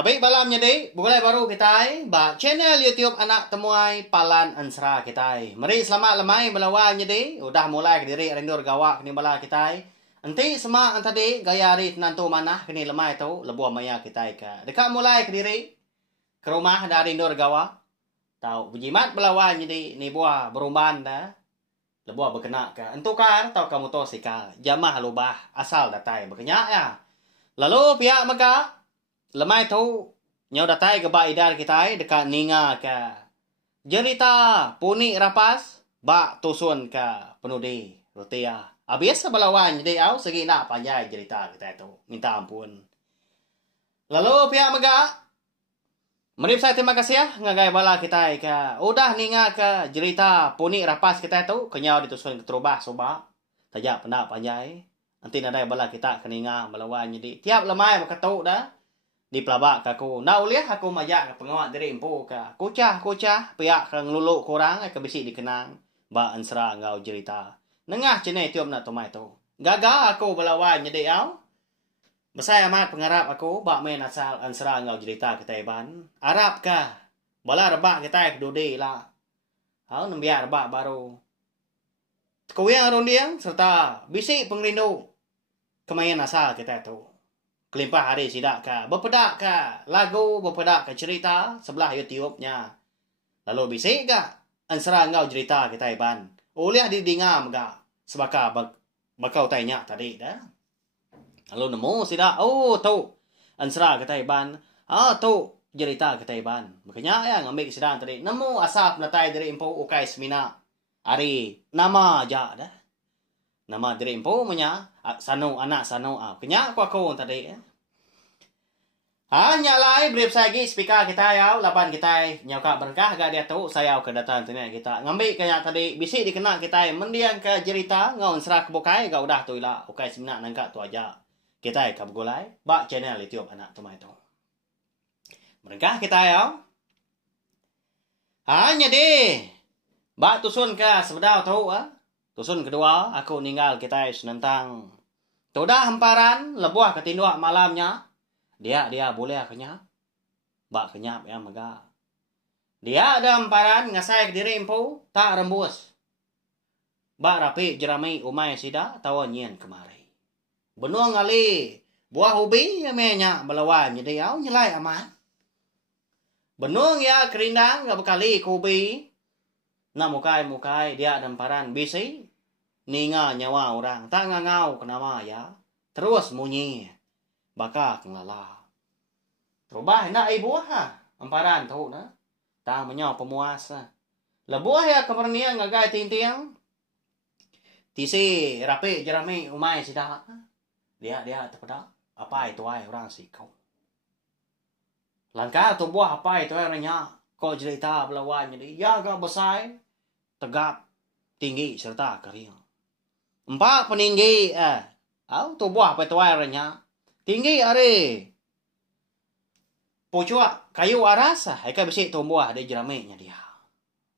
Tapi malamnya deh, bukan baru kita, ba channel YouTube anak temuai Palan Ansra kita. Mari selamat lemai melawannya deh, udah mulai ke diri rendur gawak ni bala kita. Nanti semua antade gaya rit nanto mana kini lemai tu lebuah maya kita ka. Dekat mulai ke diri ke rumah dari rendur gawak. Tahu bujimat melawannya deh, ni buah berumban dah. Lebuah berkena ka. Entukar tau kamu motosikal, jamah lubah asal datai berkenyak ya. Lalu pihak maka lemai tu nyau datai ke ba idar kita dekat ninga ke jerita puni rapas ba tusun ke penudi rotia habis sebelawan jadi au segi nak panjai jerita kita tu minta ampun. Lalu pihak mega merip saya terima kasih ya ngagai bala kita ke udah ninga ke jerita puni rapas kita tu kenyau ditusun ke terubah soba tajak pendak panjai nanti nadai bala kita keninga melawan jadi tiap lemai berketuk dah di pelabak aku. Nak uliah aku majak pengawat diri empu ka. Kucah pihak kang luluk kurang ke bisi dikenang. Ba ansra ngau cerita. Nengah cenai tiup nak tomai tu. Gaga aku belawan jadi au. Besai amat pengarap aku ba main asal ansra ngau cerita kita ban. Arab ka. Bala rebak kita kedudi lah. Au nembiak rebak baru. Kuyang rondiang serta bisi pengrindu kemayan asal kita tu. Kelimpah hari sidak ka. Berpedak ka lagu, berpedak ka cerita sebelah YouTube-nya. Lalu bisik ka. Ansara ngau cerita kita iban. Uliah didingam ka. Sebaka bakau tanya tadi dah. Lalu nemu sidak. Oh tu. Ansara kita iban. Tu cerita kita iban. Makanya ya ngambil sidak tadi. Nemu asap natai dari impu ukai semina. Hari nama aja dah. Nama diri empu punya sanu anak sanu kenya aku tadi hanya lai brief saya lagi speaker kita ya lapan kita nyauka berkah gak dia tahu saya kedatangan tadi kita ngambil kenya tadi bisi dikena kita mendiang ke cerita ngaun serak bukai gak udah tu lah ukai semina nangka tu aja kita ke begulai bak channel YouTube anak tu itu berkah kita ya hanya deh bak tusun ke sebedau tahu tusun kedua, aku ninggal kita senentang. Tudah hamparan, lebuah ketinduak malamnya. Dia boleh kenyap. Bak kenyap ya mega. Dia ada hamparan, ngasai ke diri empu, tak rembus. Bak rapi jerami umai sida, tawan nyen kemari. Benuang ngali, buah ubi ya menya melawan, jadi au nyelai aman. Benuang ya kerindang, gak bekali kubi. Nak mukai, dia ada hamparan, bisi. Ninga nyawa orang, tak ngangau kenapa ya. Terus munyi. Baka kenglala. Terubah nak ibu amparan tu na. Tang menyau pemuasa. Lebuah ya kepernian ngagai tintiang. Tisi rapi jerami umai sidak. Dia terpedak. Apa itu ay orang sikau. Langkah tu buah apa itu ay renya. Kau cerita belawan jadi ya gak besar. Tegap tinggi serta kering. Empat peninggi tu buah petuarnya tinggi are pucuk kayu aras eka besi tumbuh ada jeraminya dia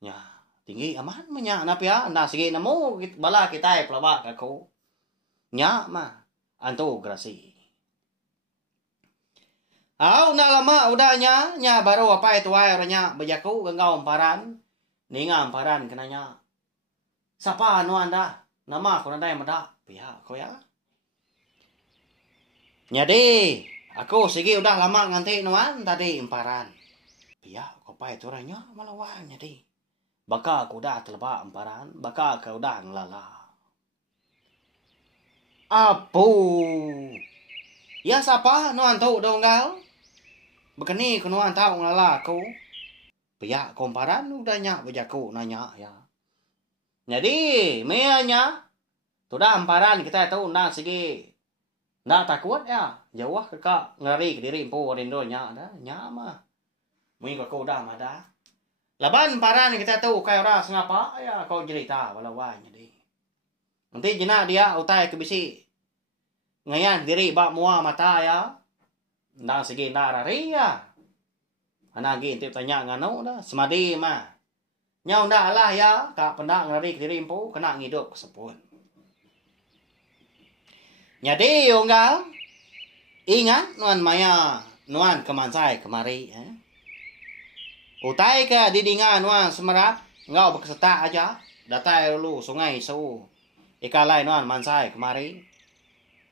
nya tinggi aman menya napa ya anda segi nemu bala kita pelabak aku nya mah antu grasi nak lama udahnya nya baru apa itu airnya bejaku gengau amparan ninga amparan kenanya siapa anu anda nama aku nandai mada pihak kau ya. Jadi aku segi udah lama nganti nuan tadi emparan. Pihak kau pai tu orangnya melawan jadi. Baka aku udah terlebak emparan, baka aku udah ngelala. Apu. Ya siapa nuan tahu donggal? Bekeni ku nuan tahu ngelala aku. Pihak kau emparan udah nyak bejaku nanya ya. Jadi, meanya sudah hamparan kita tahu undang segi ndak takut ya. Jauh kakak ngari ke diri empu rindonya ada nyama. Mungkin kau udah ada. Laban hamparan kita tahu kayak orang sengapa ya kau cerita walawan jadi. Nanti jena dia utai ke bisi. Ngayan diri bak mua mata ya. Ndang segi narari ya. Anagi intip tanya ngano dah semadi mah. Nyau ndak lah ya, kak pendak ngari ke diri empu, kena ngidup kesepun. Jadi, unggal, ingat nuan maya nuan kemansai kemari. Utai ka didingan nuan semerap. Ngau berkesetak aja. Datai dulu sungai sau. Ikalai nuan mansai kemari.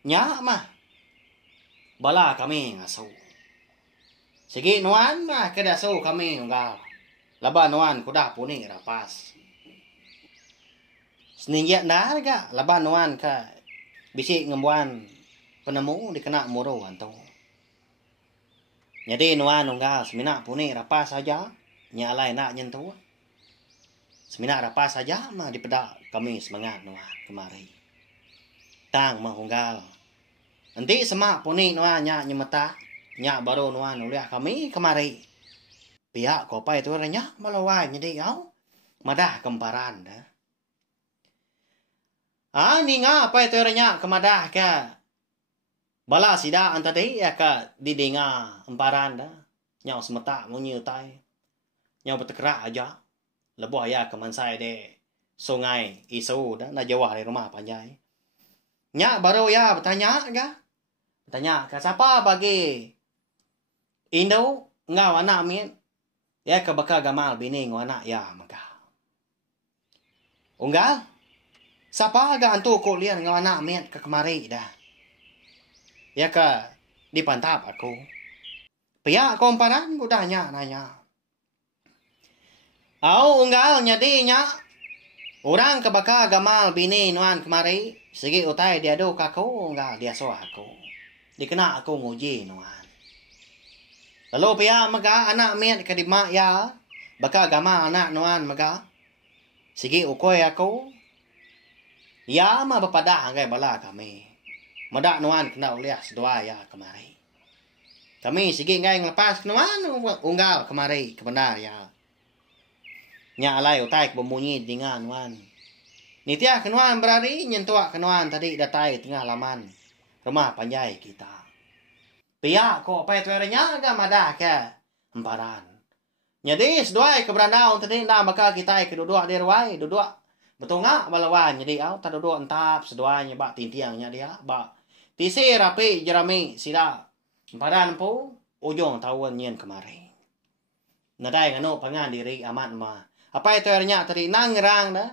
Nyak mah. Bala kami ngasau. Sige nuan mah kada sau kami nggal. Laba nuan kuda puni rapas. Seninggiat dah ga laba nuan ka bisi ngembuan penemu dikena muro anto. Jadi nuan nggal semina puni rapas saja. Nyalai nak nyentuh. Semina rapas saja mah dipedak kami semangat nuan kemari. Tang mah nggal. Nanti semak puni nuan nyak nyemeta. Nyak baru nuan uliah kami kemari. Pihak kopai tu nyak malawai jadi au. Madah kemparan dah. Ni nga apa itu nyak kemadah ka. Bala sida antadi ya ka didinga emparan dah. Nyak semeta munyi tai. Nyak bertekrak aja. Lebuh ya kemansai de sungai isu dah na jawah dari rumah panjai. Nyak baru ya bertanya ga. Bertanya ka siapa bagi Indo ngau anak min. Ya ka baka gamal bini ngo anak ya maka. Unggal. Siapa aga antu ko lian ngau anak min ke kemari dah. Ya ka dipantap aku. Pia komparan budanya nanya. Au unggal nyadinya. Orang ke baka gamal bini nuan kemari. Sige utai dia do kaku unggal dia so aku. Dikena aku nguji nuan. Lalu pia maga anak miat ke di mak ya. Baka gama anak nuan maga. Sige ukoy aku. Ya ma bapada angay bala kami. Madak nuan kena uliah sedua ya kemari. Kami sige ngay ngelepas nuan unggal kemari kebenar ya. Nya alay utai kebemunyi dengan nuan. Nitiah kenuan berari nyentuak kenuan tadi datai tengah laman. Rumah panjai kita. Pihak ko apa itu eranya agak madah ke emparan. Jadi seduai keberandau tadi na maka kita kedua di ruai duduk betul ngak balawan jadi au tak duduk entap seduanya bak tintiangnya dia bak tisi rapi jerami sida emparan pu ujung tahun nyen kemari. Nadai ngano pangan diri amat mah. Apa itu eranya tadi nang ngerang dah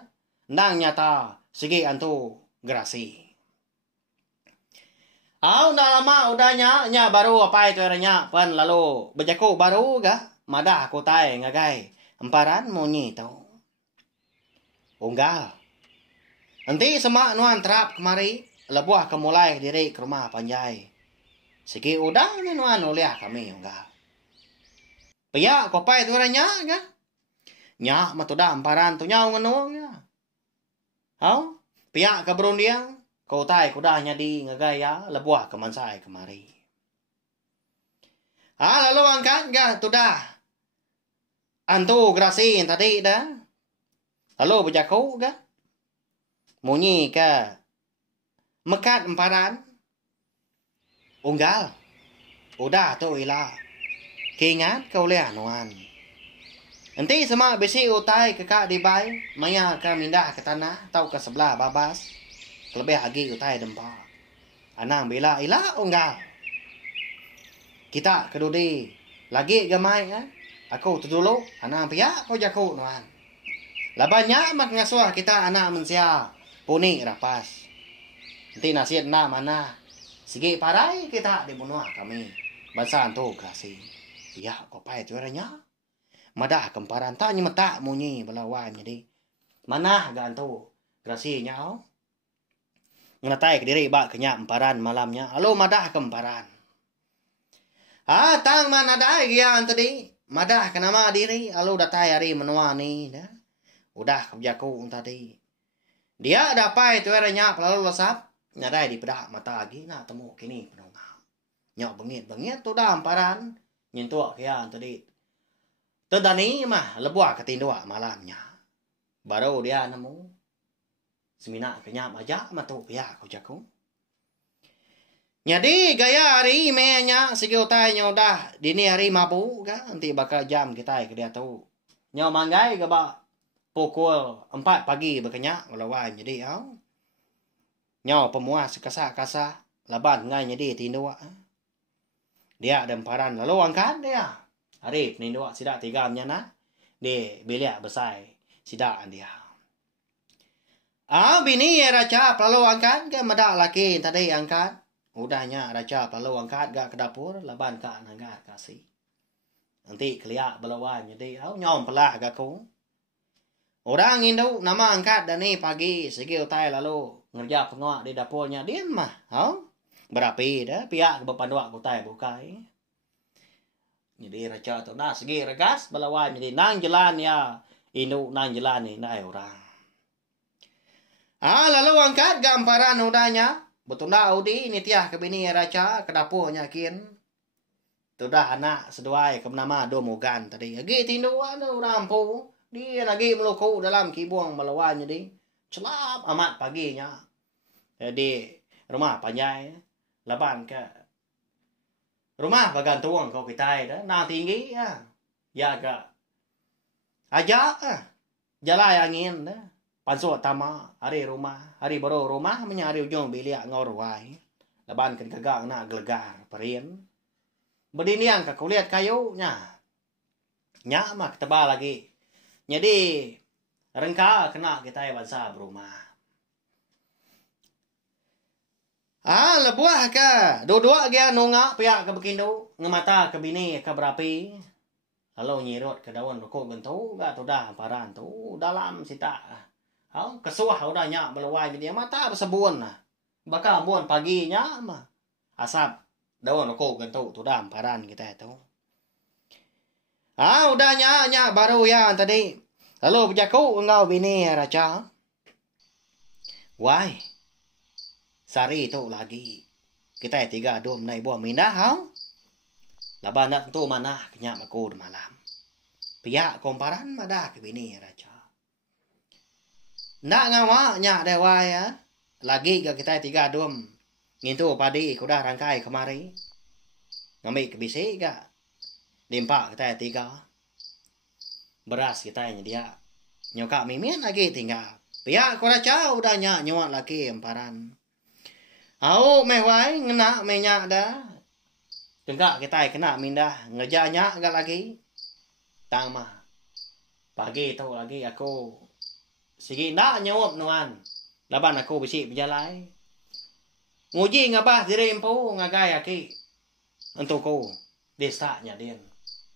nang nyata segi antu gerasi. Udah lama udahnya nya baru apa itu eranya pan lalu bejaku baru ga madah aku tai ngagai emparan munyi tau. Unggal. Nanti semak nuan terap kemari lebuah kemulai diri ke rumah panjai. Siki udah nuan uliah kami unggal. Pia kopai itu eranya ga. Nya matuda emparan tu nyau ngenuang ya. Pia keberundiang. Kau tai kuda nyadi ngagaya lebuah kemansai kemari. Lalu angkat ga tu dah. Antu gerasin tadi dah. Lalu berjaku ga. Munyi ke. Mekat emparan. Unggal. Udah tu ila. Kingat kau lihat nuan. Nanti sama besi utai ke kak dibai. Maya ke mindah ke tanah. Tau ke sebelah babas. Lebih lagi utai dempa. Anang bila ila unggal. Kita kedudi. Lagi gamai Aku tu dulu. Anang pia kau jaku nuan. Labanya mak ngasuah kita anak mensia. Puni rapas. Nanti nasihat na mana. Sige parai kita dibunuh kami. Bangsa tu kasih. Ya kau pai tu eranya. Madah kemparan tak nyemeta munyi belawan jadi. Mana gantu. Grasinya au. Ngatai ke diri bak kenyak emparan malamnya. Halo madah ke emparan. Tang mana dah gian tadi. Madah ke nama diri. Halo datai hari menua ni. Dah. Udah kebiaku tadi. Dia dapai tu eranya lalu lesap. Nyadai di pedak mata lagi. Nah temu kini penunggang. Nyok bengit tu dah emparan. Nyentuak kian tadi. Terdani mah lebuah ketindua malamnya. Baru dia nemu. Semina kenyap aja matu pihak kau jaku. Jadi gaya hari menya sige utai nyodah dini hari mabu kan nanti bakal jam kita ke dia tahu. Nyo manggai ke ba pukul 4 pagi berkenyak melawan jadi au. Nyo pemuas kasa-kasa laban ngai jadi tindua. Dia ada emparan lalu angkat dia. Arif ni dua sida tiga na. Dia belia besar sida dia. Bini ya raja lalu angkat ke madak laki tadi angkat. Udahnya raja lalu angkat gak ke dapur laban ka nanggar kasih. Nanti keliak belawan jadi nyom pelah gak ku. Orang Indo nama angkat dan ni pagi segi utai lalu ngerja pengawak di dapurnya dia mah. Berapi dah pihak berpanduak utai bukai. Jadi raja tu nah segi regas belawan jadi nang jalan ya Indo nang jalan ni nai orang. Lalu angkat gamparan udahnya. Betul dah Udi ni tiah ke bini raja ke dapurnya kin. Tu dah anak seduai ke nama domogan tadi. Lagi tindu ada orang pu. Dia lagi meluku dalam kibuang melawan jadi. Celap amat paginya. Jadi rumah panjai. Laban ke rumah bagantuang kau kita dah. Nah tinggi ya. Ya ke. Ajak jalai angin dah. Pansuk tama hari rumah, hari baru rumah menyari ujung bilik ngorwai. Laban kan kagak nak gelegar perin. Bedinian ke kulit kayunya. Nyak mah ketebal lagi. Jadi rengka kena kita bangsa berumah. Lebuah ke dua-dua dia nungak pihak ke bekindo ngemata ke bini ke berapi. Lalu nyirot ke daun rokok bentuk gak tu dah paran tu dalam sita. Kesuah udah nyak melawai dia mata bersebun lah. Bakal buan paginya mah. Asap daun rokok bentuk tu dah paran kita tu. Udah nyak baru ya tadi. Lalu berjaku engkau bini raja. Why? Sari tu lagi. Kita tiga dom naik buah mindah Laban nak tu mana kenyak aku malam. Pihak komparan madah ke bini raja. Nak ngawaknya dewa ya. Lagi ke kita tiga dom. Ngintu padi kuda rangkai kemari. Ngambil ke bisi ke. Dimpak kita tiga. Beras kita nyedia. Nyokak mimin lagi tinggal. Pihak raja udah nyuat lagi emparan. Mewai ngena menyak dah. Tengkak kita kena mindah. Ngejanya gak lagi. Tang mah. Pagi tu lagi aku. Sige nak nyawap nuan. Laban aku bisik berjalai. Nguji ngabah diri empu ngagai aki. Untuk ku. Desaknya dia.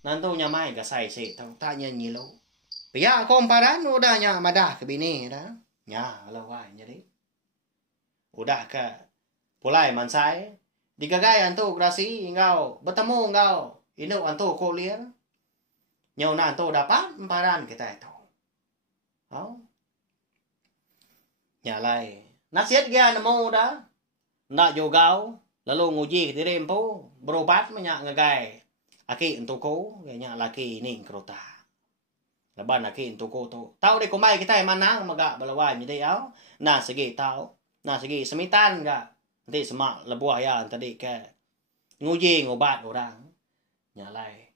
Nantu nyamai gasai si. Tanya nyilu. Pihak komparan udahnya madah ke bini dah. Nya lawai jadi. Udah ke. Pulai mansai. Digagai antu grasi engkau. Bertemu engkau. Induk antu kulir. Nyaw na antu dapat emparan kita itu. Nyalai. Nasihat dia nemu dah. Nak jogau. Lalu nguji ke diri empu. Berobat menyak ngagai. Aki entuku. Kayaknya laki ini kerota. Laban aki entuku tu. Tahu deh kumai kita yang mana. Magak balawai jadi au. Nah segi tahu. Nah segi semitan gak. Nanti semak lebuah ya. Tadi ke. Nguji ngobat orang. Nyalai.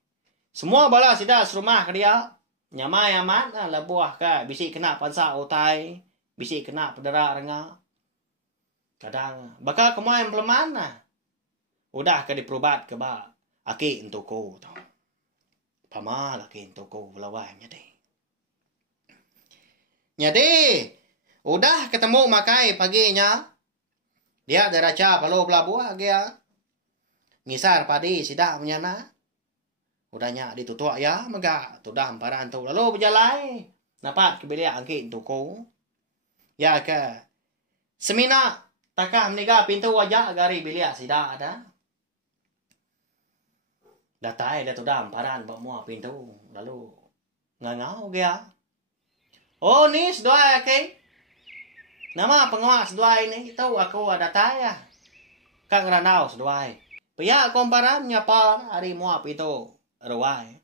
Semua bala sidah serumah ke dia. Nyamai amat. Lebuah ke. Bisi kena pansa utai. Bisi kena pedera rengah. Kadang. Bakal kemain peleman lah. Udah ke diperubat ke bak. Aki entuku tau. Pama laki entuku lawan nyadi. Nyadi. Udah ketemu makai paginya. Dia ada raja palu pelabuah dia. Ngisar padi sidak menyana. Udahnya ditutup ya. Megak. Tudah emparan tu. Lalu berjalai. Napat ke bilik angki entuku. Ya ke. Semina. Takah meniga pintu wajah gari bilik sidak ada. Datai dia tu dah emparan buat muah pintu. Lalu ngangau dia. Oh ni seduai okay. Nama pengawak seduai ni. Tahu aku ada datai ya. Kang ranau seduai. Pihak komparan nyapa hari muah pintu. Ruai.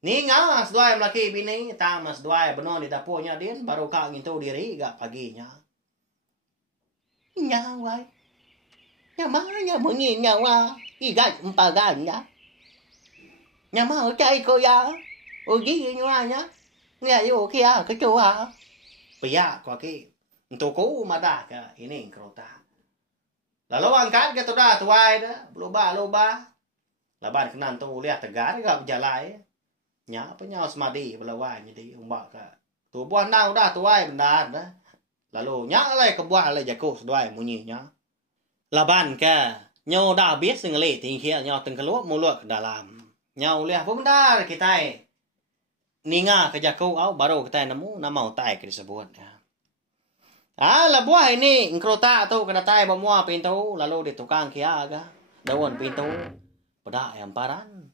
Ni ngah seduai melaki bini. Tang mas seduai benar di dapurnya din. Baru kak ngintu diri gak paginya. Nyawai. Nyamanya mungkin nyawa. Igat empaganya. Nyama cai ko ya. Ugi nyawanya. Nggak yuk kia kecua. Pihak kwa ki. Untuk ku madah ke ini kerota. Lalu angkat ke tu dah tuai dah. Loba. Laban kenan tu lihat tegar gak berjalan. Nya apa nya semadi belawan jadi umbak ka. Tu buah nang dah tuai benar dah. Lalu nya lai ke buah lai jago seduai munyinya. Laban ka nhau dah biết sengeli tinggi nhau teng keluar mulut ke dalam. Nhau lihat apa benar kita. Ninga ke jago au baru kita nemu nama utai ke disebut. Lah buah ini engkrota tu kena tai bamua pintu lalu ditukang kia aga. Daun pintu. Pada hamparan.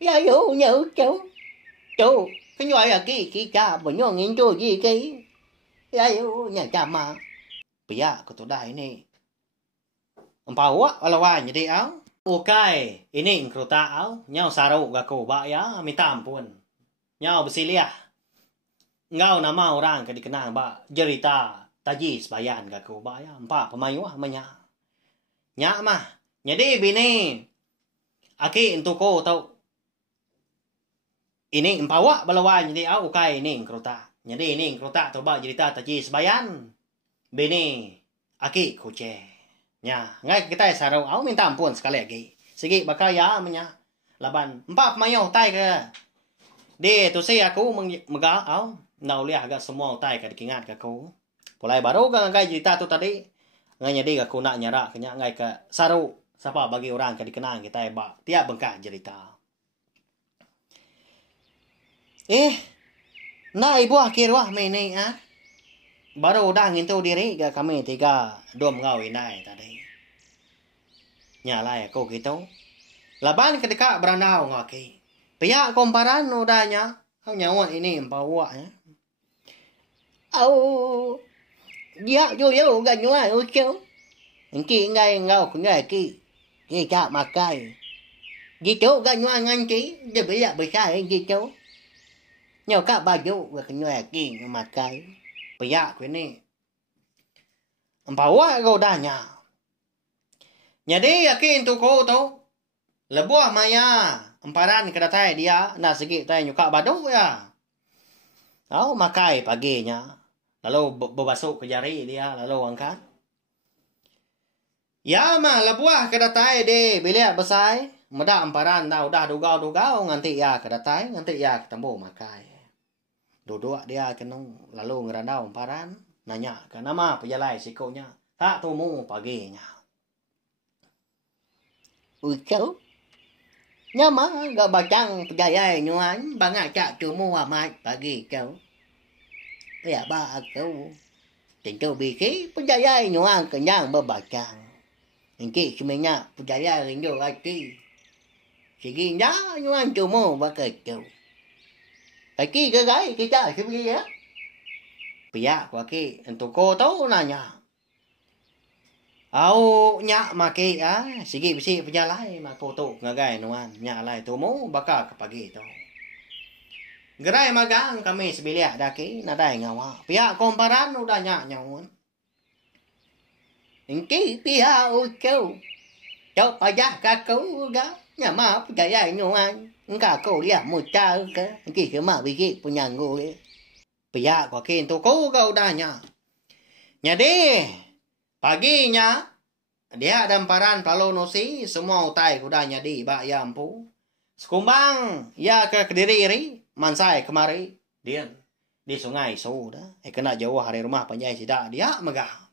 Ya yo nhớ cháu. Chú, cái nhoài là cái cha mà nhon nghiên chú gì cái. Ya yo nhà cha mà. Pia ko to dai ni. Empawa alawan jadi au. Okai, ini engkrota au, nyau sarau gako ba ya minta ampun. Nyau bersilia. Ngau nama orang ke dikenang ba jerita tajis bayan gako ba ya. Empa pemayu amanya. Nya mah. Jadi bini aki untuk ko tau ini empawa balawan jadi au kai ini krota. Jadi ini krota to ba cerita taji sebayan. Bini aki kuce. Nya, ngai kita sarau au minta ampun sekali lagi. Sigi bakal ya menya. Laban empat mayo tai ke. De tu saya aku mega au nau liah agak semua tai ke dikingat ke aku. Pulai baru kan ngai cerita tu tadi. Ngai jadi aku nak nyara kenya ngai ke sarau. Siapa bagi orang yang dikenang kita hebat. Tiap bengkak cerita. Nah ibu akhir wah ini ah. Baru dah ngintu diri ke kami tiga dua ngau inai tadi. Nyalai aku gitu. Laban ketika berandau ngaki. Pihak komparan udahnya. Kau nyawa ini empawak ya. Au. Dia yo gak nyawa ucau. Engki ngai ngau ngai ki. Nghe cha mà cay. Ghi chú cái nhoa ngang chí. Để bây giờ bởi sao ghi chú. Nhiều các bà chú. Và cái nhoa kì mà cay. Bây giờ cái này. Bảo quá gô đà nhà. Nhà đi yakin tu ko tu. Lebuah maya. Emparan kena tay dia. Nak segi tay nyuka badu ya. Oh makai paginya. Lalu berbasuh ke jari dia. Lalu angkat. Ya mah lebuah kedatai de bilik besai meda emparan dah udah dugau nganti ya kedatai nganti ya ketemu makai duduk dia kenung lalu ngerandau emparan nanya ke nama pejalai sikonya tak temu paginya ucau nyama gak bacang pejalai nyuan bangat cak temu amat pagi kau ya ba kau tentu biki pejalai nyuan kenyang berbacang. Engki semuanya percaya rindu hati. Segi dah nyuan cuma bakal tu. Aki ke gai kita sebenarnya. Pihak waki untuk kau tahu nanya. Au nyak maki segi besi perjalai mak kau tu ngagai nuan nyak lai tu mu bakal ke pagi tu. Gerai magang kami sebelia daki nadai ngawa. Pihak komparan udah nyak nyawun. Engki pihak ucau. Cau payah kakau ga. Nyama percaya nyuan. Kakau lihat muca ke. Engki kema biki punya ngul. Pihak wakin tu kau ga udahnya. Jadi. Paginya. Dia damparan palo nosi. Semua utai kudanya di bak yampu. Sekumbang. Ya ke kediri iri. Mansai kemari. Dia. Di sungai sudah. Kena jauh hari rumah panjai sidak. Dia megah.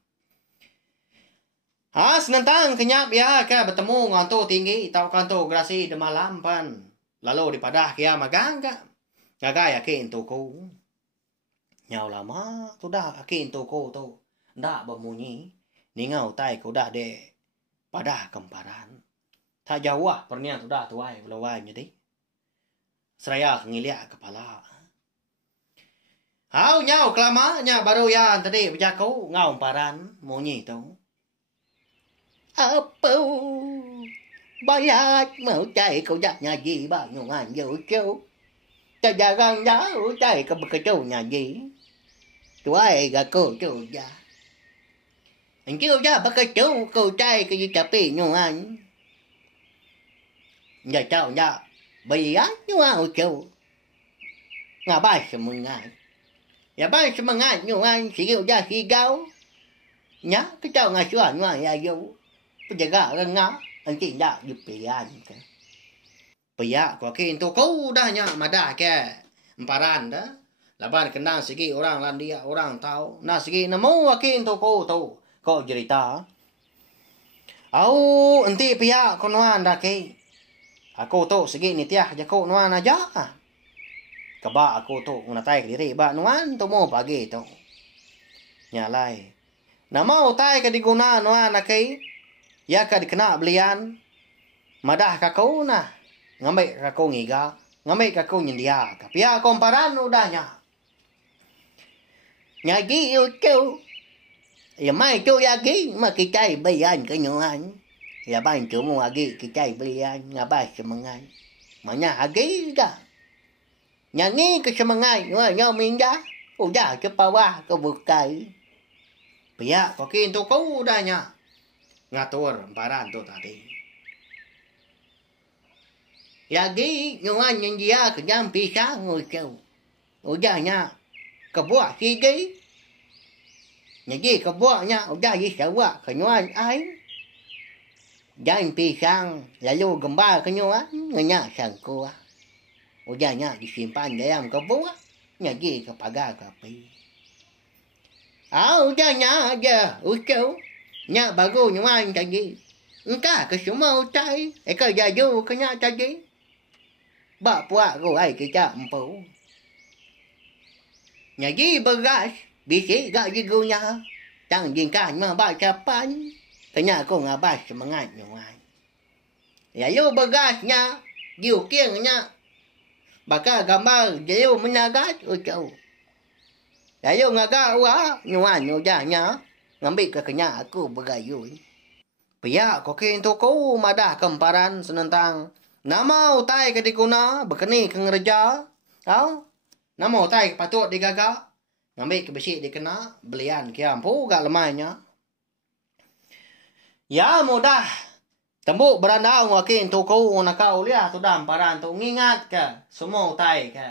Senentang kenyap ya ke bertemu ngantu tinggi tau kantu grasi de malam pan. Lalu di padah kia magang ka. Gagai yakin tuku. Nyau lama tu dah yakin tuku tu. Ndak bemunyi. Ningau tai ku dah de padah kemparan. Tak jauh pernian tu dah tuai belawai jadi. Seraya ngiliak kepala. Hau nyau kelama nya baru ya tadi berjaku ngau paran munyi tu. Apa bayar mau cai kau jak nyaji ba nyungan yo kau ta jarang jauh cai kau bekerja nyaji tuai ga kau tu ja engkau ja bekerja kau cai ke tapi nyungan ya chao ya bayar nyungan kau ngabai semangat ya bai semangat nyungan siu ja higau nya cái cháu ngài xưa ngoài ya yo penjaga ngah anti dak di pilihan ke Pia ko kin to ko dah nya madah ke emparan dah. Laban kenang segi orang landia orang tahu. Nah segi namo akin to ko cerita. Au enti pia konuan dah ke. Aku to segi ni tiah jako nuan aja. Kaba aku to unatai ke diri ba nuan to mo pagi to. Nyalai. Nama utai ke diguna nuan akai. Ya ka dikena belian. Madah ka kau nah. Ngambil ka kau ngiga. Ngambil ka kau nyendia. Pia komparan udahnya. nhà ghi yêu châu ya mai châu ya ghi mà cái trái bây anh cái nhau anh ya ban chỗ mà ghi cái trái bây anh ngà ba xem ngay mà nhà ghi cả nhà nghĩ cái xem ngay nữa nhau mình đã udah cho pawa có vực cái Pia ko kin to ko udahnya. Ngatur emparan to tadi. ya ghi nhau anh nhân dia cái jam pisang ngồi châu udah nha cái buah chi ghi nhà ghi cái buah nha udah gì sợ quá cái nhau anh ấy jam pisang lalu gembar cái nhau anh người nhà sang cô udah nha disimpan dalam cái buah nhà ghi cái pagar cái pi udah nha aja ucau nya bagus nhau anh cái gì engkau ke semua utai cái jaju cái nhà cái gì ba puak ko ai cái cha empu nhà gì beras bisi gak jigunya tang jingkan mah ba capan kenya ko ngabas semangat nyuai ya yo begasnya diu kiengnya baka gambar jeu menagat ucau ya yo ngaga wa nyuan nyujanya ngambil ke kenya aku begayui Pia ko kin to ko madah kemparan senentang nama utai ke diguna bekeni ke ngereja. Au nama utai patut digaga. Ngambil ke besi dikena belian ke ampu gak lemahnya. Ya mudah. Tembuk beranda ngakin to ko nakau liah tu dam paran tu ngingat ke semua utai ke.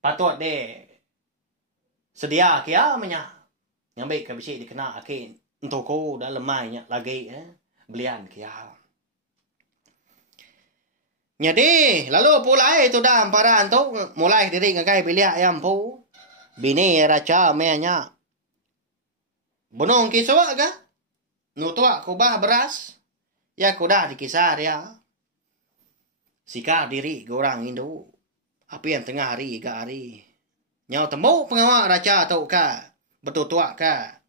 Patut de sedia ke amanya. Ngambil ke besi dikena akin to ko dah lemahnya lagi belian ke Jadi, lalu pulai tu dah amparan tu mulai diri ngakai pilih ayam pu. Bini raca meanya. Bunong kiswa ka? Nutua kubah beras. Ya kuda dikisar ya. Sikar diri ke orang Hindu. Apa yang tengah hari ke hari. Nyau temu pengawak raca tu ka. Betul tua ka.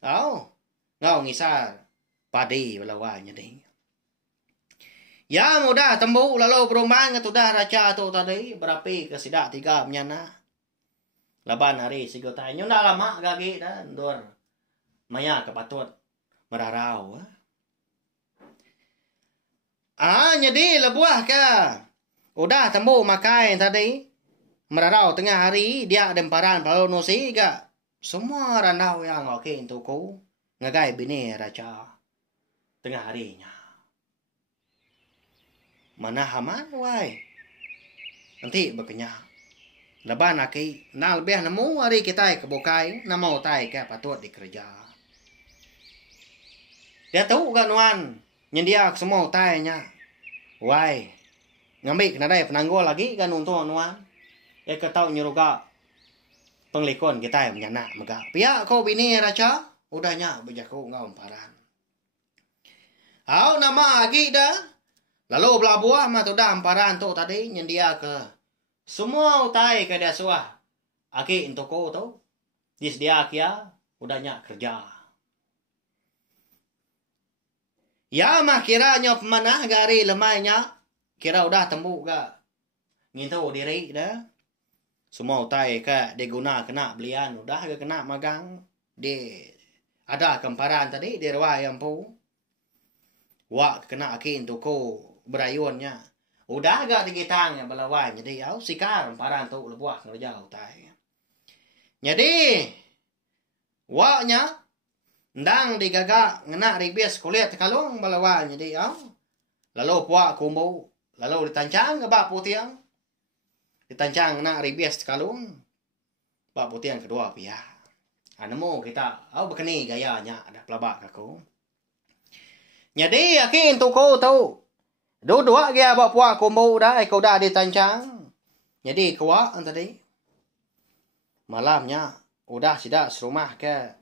Ngau ngisar. Padi belawanya ni. Ya mudah tembuk lalu perumahan tu dah raca tu tadi berapi ke sidak tiga menyana. Laban hari sigotai nyunda lama gagi dah dor. Maya kepatut merarau. Jadi lebuah ka. Udah tembuk makai tadi. Merarau tengah hari dia demparan palau nusi ga. Semua randau yang oke untukku ngagai bini raca tengah harinya. Mana haman wai. Nanti berkenyang. Laban aki na lebih nemu hari kita ke bokai na mau tai ke patut dikerja. Dia tahu kan wan nyendia semua tainya. Wai. Ngambil kena dai penanggul lagi kan untuk wan. Ya ketau nyuruga penglikon kita menyana mega. Pia kau bini raca udahnya bejaku ngau paran. Nama lagi dah. Lalu belah buah mah tu dah amparan tu tadi nyendia ke semua utai ke dia suah. Aki untuk kau tu. Disdia kia udahnya kerja. Ya mah kiranya pemanah gari lemahnya. Kira udah tembuk ga. Ngintu diri dah. Semua utai ke diguna kena belian. Udah ke kena magang. Di ada kemparan tadi di ruang yang pu. Wak kena aki untuk kau. Berayunnya udah agak digitangnya belawai jadi sikar paran tu lebuah ngerjau tai jadi waknya ndang digaga ngena ribes kulit kalung belawai jadi lalu puak kumbu lalu ditancang ke bak putiang ditancang ngena ribes kalung bak putiang kedua pihak Nemu kita, berkeni gayanya ada pelabak aku. Jadi akin tu ko tu. Dua dia bawa puak kombo dah, kau dah ditancang. Jadi kuat tadi. Malamnya udah sidak serumah ke.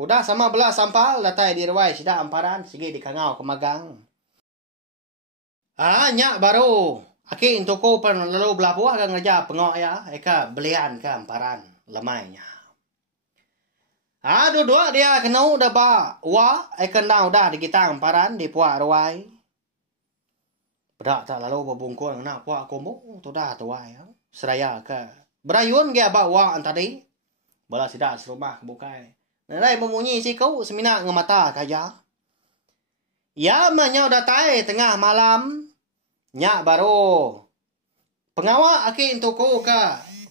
Udah sama belah sampal latai di ruai sidak amparan sigi di kangau ke magang. Nyak baru. Akin tu ko pan lalu belah puak ke ngeja pengok ya, eka belian ke amparan lemainya. Dua dia kena udah ba wa kena udah di kita amparan di puak ruai. Bedak tak lalu babungkul nak puak kombo tu dah tuai ya. Seraya ke berayun dia ba wa tadi. Bala sidak serumah bukai. Nai memunyi si kau semina ngemata kaja. Ya manyau datai tengah malam. Nyak baru pengawak akin tu ko ke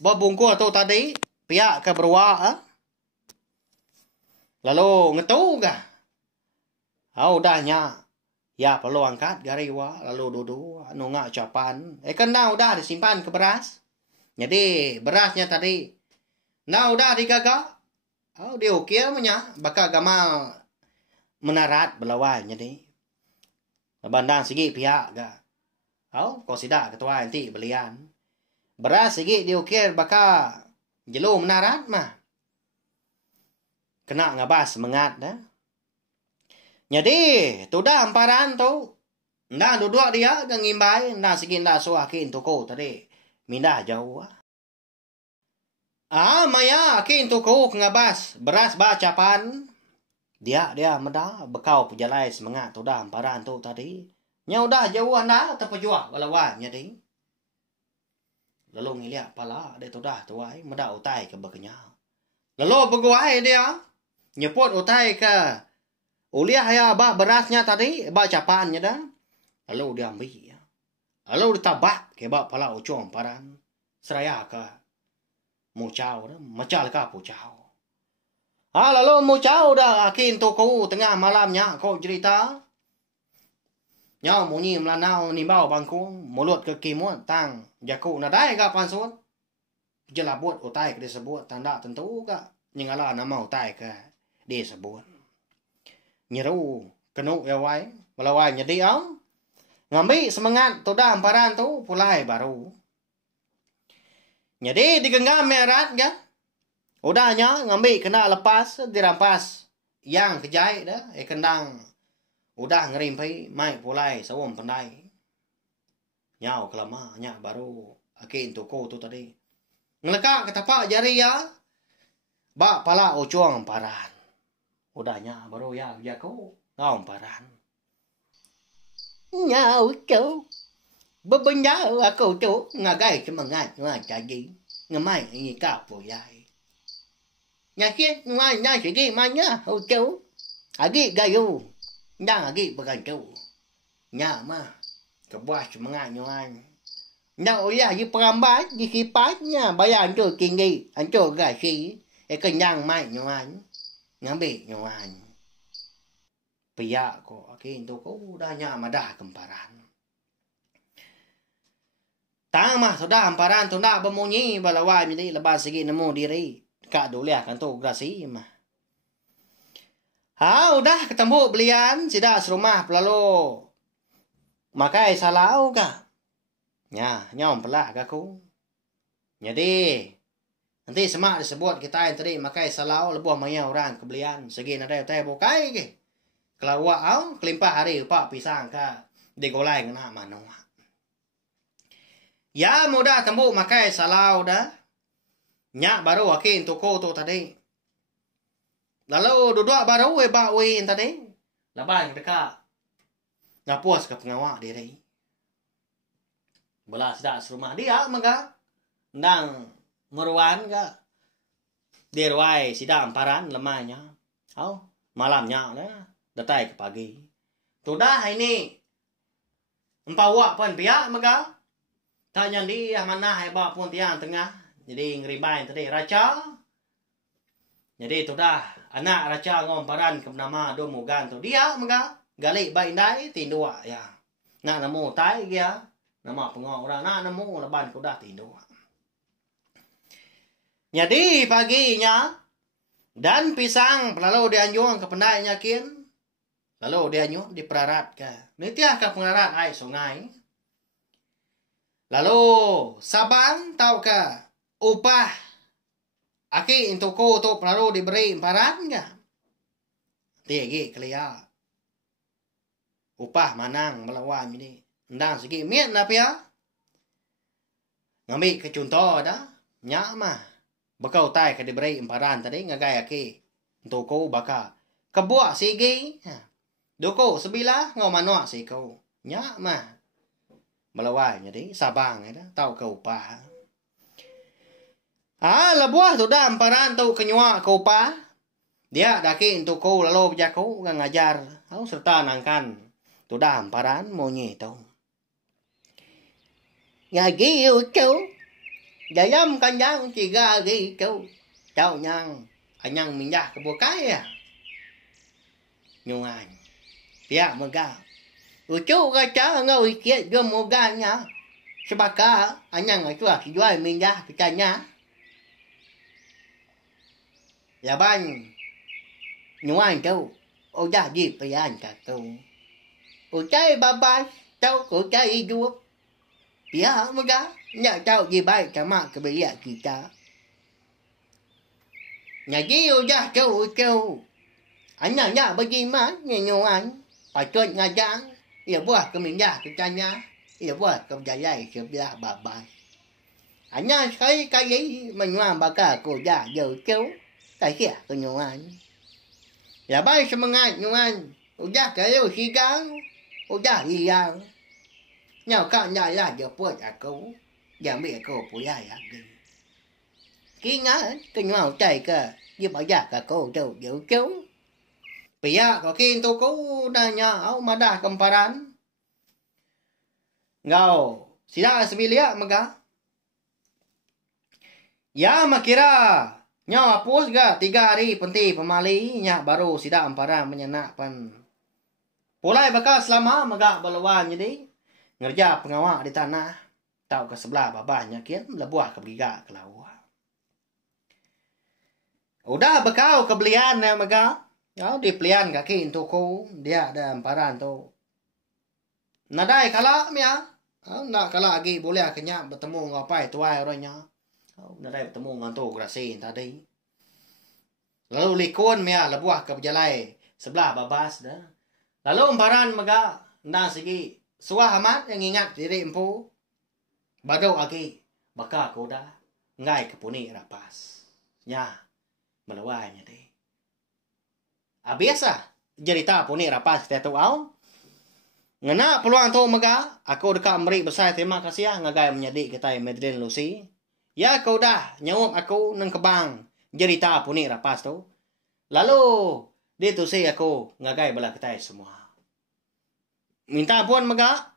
babungkul tu tadi pihak ke berwa Lalu ngetu ga? Udahnya. Ya perlu angkat gariwa. Lalu duduk. Nungak capan. Kena udah disimpan ke beras. Jadi berasnya tadi. Nah udah digagak. Diukir punya. Bakal gamal menarat belawai. Jadi. Bandang segi pihak ga. Kau sidak ketua nanti belian. Beras segi diukir bakal jelu menarat mah. Kena ngabas semangat dah. Jadi, tu dah amparan tu. Ndah duduk dia ngimbai, ndah segin dah suakin tu ko tadi. Mindah jauh. Maya akin tu ko ngabas beras bacapan. Dia medah bekau pejalai semangat tu dah amparan tu tadi. Nya udah jauh anda terpejuah walawan jadi. Lalu ngiliak pala dia tu dah tuai medah utai ke bekenya. Lalu peguai dia nyepot utai ke uliah ya ba berasnya tadi ba capannya dah. Lalu dia ambil ya. Lalu ditabak ke ba pala ucong paran. Seraya ke mucau dah, macal ka pucau. Lalu mucau dah akin tu kau tengah malamnya kau cerita. Nyau munyi melanau ni bau bangkung mulut ke kimut tang jaku nadai ka pansut. Jelabut utai ke disebut tanda tentu ka nyingala nama utai ke disebut. Nyeru kenu ya wai melawai nyedi ngambil semangat tu dah amparan tu pulai baru. Jadi digenggam merat kan. Udahnya ngambil kena lepas dirampas yang kejai dah kendang. Udah ngerimpai mai pulai sawom pandai. Nyau kelama nyak baru akin tu ko tu tadi. Ngelekak ke tapak jari ya. Ba pala ucuang amparan. Udahnya baru ya ko ngau amparan. Nyau kau. Bebenya aku tu ngagai semangat ngaji. Ngamai ini kapo yai. Nyakit ngai nyai segi manya kau. Agi gayu. Nyang agi begantu. Nya mah kebuah semangat nyuan. Nya uya di perambat di sipatnya bayan tu tinggi. Anco gasi. Kenyang mai nyuan. Ngambil nyuan. Piyak ko akin tu ko udah nya madah kemparan. Tang mah sudah amparan tu nak bemunyi balawai jadi lepas segi nemu diri. Kak doliah kan tu grasi mah. Udah ketemu belian sidak serumah pelalu. Makai salau ka. Nyom pelah kaku. Jadi nanti semak disebut kita yang tadi makai salau lebuh maya orang kebelian segi nadai utai bukai ke. Kalau wak kelimpah hari upak pisang ka digolai kena manu. Ya mudah tembuk makai salau dah. Nyak baru akin toko tu tadi. Lalu duduk baru ba win tadi. Laban dekat. Ngapuas ke pengawak diri. Belas dah serumah dia maka ndang meruan ka. Dirwai sidang amparan lemahnya. Malamnya dah datai ke pagi. Tu dah ini. Empawak pun pihak maka. Tanya dia mana hebat pun tiang tengah. Jadi ngeribain tadi raca. Jadi tu dah anak raca ngomparan ke nama do mugan tu dia maka galik baik dai tindua ya. Nak nemu tai dia nama pengok orang nak nemu leban ku dah tindua. Jadi paginya Dan pisang lalu dianjung ke pendainya kin. Lalu dianjung diperarat ka. Nitiah ka pengarat ai sungai. Lalu sabang tahu ka upah aki untuk ko tu lalu diberi emparan ka. Tiagi kelia. Upah manang melawan ini. Ndang segi mian apa ya? Ngambil ke contoh dah. Nyak mah. Bakau tai ke diberi emparan tadi ngagai aki. Untuk ko baka. Kebuak sigi. Doko sebilah ngau manok si kau. Nyak mah. Melawan jadi sabang dah. Tahu ke upah. Lebuah tu dah emparan tu kenyuak ke upah. Dia daki untuk kau lalu berjaku ngajar. Serta nangkan. Tu dah emparan monyi tu. Ngaji ucau. Dalam kandang 3 hari kau. Tau nyang. Anyang minyak ke bukai ya. Nyuan. Tiap megah. Ucau kata ngau ikit dia moganya. Sebaka anyang itu jual minyak kitanya. Laban. Nyuan tu. Udah dipian kau. Ucai babas. Tau ucai hidup. Tiap megah. Nyak tahu dia baik sama keberiak kita. Ngaji udah kau. Anak bagaimana nyuan. Patut ngajang. Ia buat kemindah kitanya. Ia buat keberjaya sebelah babas. Anak sekali menyuan bakal ko dah jauh. Tak kira kenyuan. Labai semangat nyuan. Udah kalau sigang. Udah hilang. Nhau kau nyala dia buat aku. Jambi aku punya lagi. Kingat kenyuan cai ke. Dia bayar aku tu jauh. Pihak kau kin tu kau nanya au madah kemparan. Ngau sila sebilia mega. Ya makira nyau hapus ga 3 hari penti pemali nya baru sida emparan menyenak pan. Pulai bakal selama mega balawan jadi ngerja pengawak di tanah. Tahu ke sebelah babahnya kian lebuah ke giga ke lawa. Udah bekau kebelian ya mega. Di pelian kaki untuk ko dia ada emparan tu. Nadai kala mia. Nak kala lagi boleh akhirnya bertemu ngapai tuai orangnya. Nadai bertemu dengan tu grasin tadi. Lalu likun mia lebuah ke berjalai sebelah babas dah. Lalu emparan mega nang segi suah amat yang ingat diri empu. Badau lagi baka ko dah ngai ke puni rapas. Nya melawainya deh. Biasa cerita puni rapas kita tu au. Ngena peluang tu mega aku dekat memberi besar terima kasih ngagai menjadi kita Medlin Lucy. Ya kau dah nyawap aku nang kebang cerita puni rapas tu. Lalu dia tu saya aku ngagai bala kita semua. Minta pun mega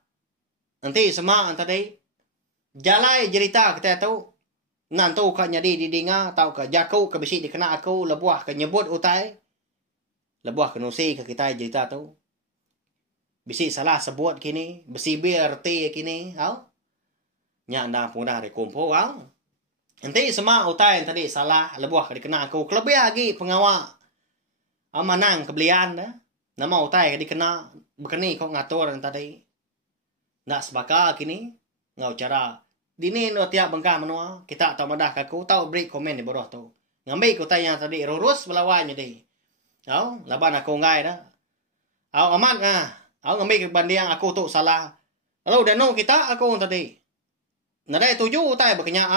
nanti semua tadi jalai cerita kita tu nantu ka nyadi di dinga tau ka jaku ke bisi dikena aku lebuah ke nyebut utai. Lebuah kenusi ke kita cerita tu. Bisi salah sebut kini. Bisi berti kini. Nya anda pun dah rekompo. Nanti semua utai yang tadi salah. Lebuah ke dikena aku. Kelebih lagi pengawak. Manang kebelian dah. Nama utai ke dikena. Bekeni kau ngatur yang tadi. Nak sebaka kini. Ngau cara. Dini no tiap bengkah menua. Kita tak madah kaku. Tahu beri komen di bawah tu. Ngambil kutai yang tadi. Rurus melawannya deh. Laban aku ngai dah. Amat ngah. Ngambil kebandian aku tu salah. Lalu deno kita aku tadi. Nadai tuju utai berkenya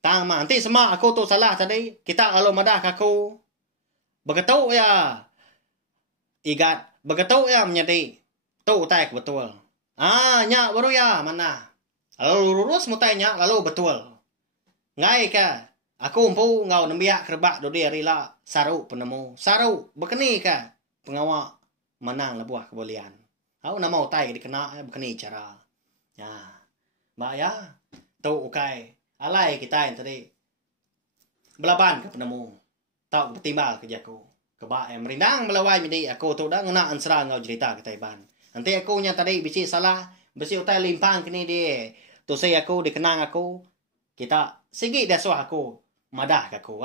Tang ma nanti semua aku tu salah tadi. Kita kalau madah aku. Begitu ya. Igat. Begitu ya menjadi. Tu utai betul. Nya baru ya mana. Lalu lurus mutainya lalu betul. Ngai ka. Aku umpu ngau nembiak kerbak do dia rila saru penemu. Saru bekeni ka pengawak menang lebuah kebolian. Nama utai dikena bekeni cara. Ya. Mbak ya. Tu ukai. Alai kita yang tadi. Belaban ke penemu. Tau bertimbal ke jaku. Kebak yang merindang melawai midi aku tu dah ngena ansra ngau cerita kita iban. Nanti aku yang tadi bisi salah. Bisi utai limpang kini dia. Tu saya aku dikenang aku. Kita sigi dah suah aku. Madah ke aku.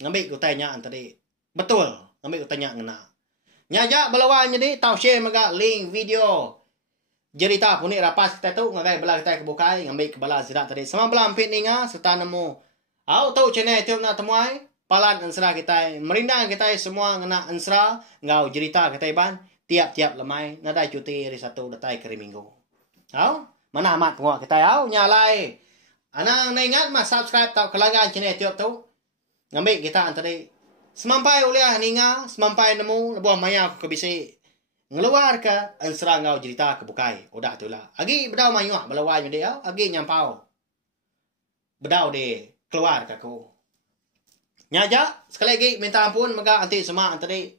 ngambil ku tanya tadi. Betul, ngambil ku tanya ngena. Nyajak balawan jadi tau share maga link video. Cerita punik rapas kita tu ngagai bala kita kebukai ngambil ke bala zirat tadi. Sama bala ampit ninga serta nemu. Au tahu channel YouTube nak temuai palan ansra kita. Merindang kita semua ngena ansra ngau cerita kita ban tiap-tiap lemai nadai cuti hari Sabtu datai ke hari Minggu. Au mana amat tengok kita au nyalai. Anang ingat mas subscribe tau kelangan channel YouTube tu. Ngambil kita tadi. Semampai uliah ninga, semampai nemu lebuah maya aku kebisi. Ngeluar ke ansra ngau cerita kebukai. Udah tu lah. Agi bedau mayuak balawan dia, agi nyampau. Bedau dia keluar ke aku. Nyaja sekali lagi minta ampun maga anti semua antari.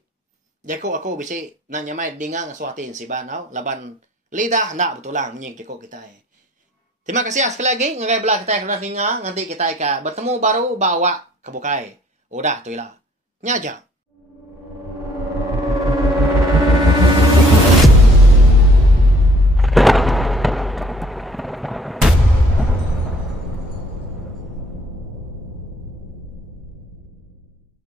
Jaku aku bisi nak nyamai dengang suatin si banau laban lidah nak betulang menying jaku kita. Terima kasih sekali lagi ngagai belah kita kena ninga nanti kita bertemu baru bawa kebukai. Udah tu lah. Nyaja